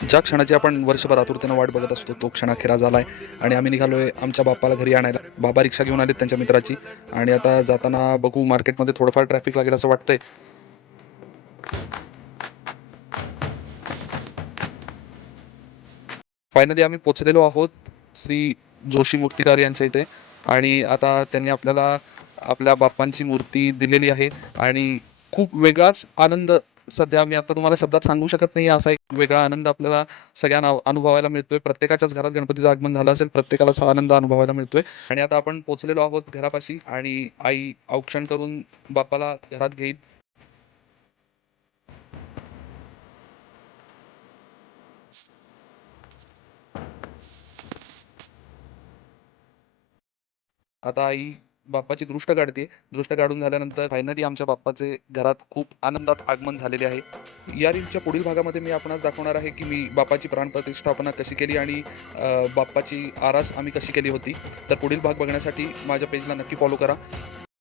ज्या क्षणाची आपण वर्षभर आतुरतेनं वाट बघत असतो तो क्षण अखेरा झाला आहे आणि आम्ही निघालोय आमच्या बाप्पाला घरी आणायला. बाबा रिक्षा घेऊन आलेत त्यांच्या मित्राची आणि आता जाताना बघू मार्केटमध्ये थोडंफार ट्रॅफिक लागेल असं वाटतंय. फायनली आम्ही पोचलेलो आहोत श्री जोशी मूर्तिकार यांच्या इथे आणि आता त्यांनी आपल्याला आपल्या बाप्पांची मूर्ती दिलेली आहे आणि खूप वेगळाच आनंद सध्या मी आता तुम्हाला शब्दात सांगू शकत नाही. असा एक वेगळा आनंद आपल्याला सगळ्यांना अनुभवायला मिळतोय. प्रत्येकाच्याच घरात गणपतीचं आगमन झालं असेल, प्रत्येकालाच हा आनंद अनुभवायला मिळतोय आणि आता आपण पोचलेलो आहोत घरापाशी आणि आई औक्षण करून बाप्पाला घरात घेईल. आता आई बाप्पाची दृष्ट काढते. दृष्ट काढून झाल्यानंतर फायनली आमच्या बाप्पाचे घरात खूप आनंदात आगमन झालेले आहे. या रीलच्या पुढील भागामध्ये मी आपणास दाखवणार आहे की मी बाप्पाची प्राणप्रतिष्ठापना कशी केली आणि बाप्पाची आरास आम्ही कशी केली होती. तर पुढील भाग बघण्यासाठी माझ्या पेजला नक्की फॉलो करा.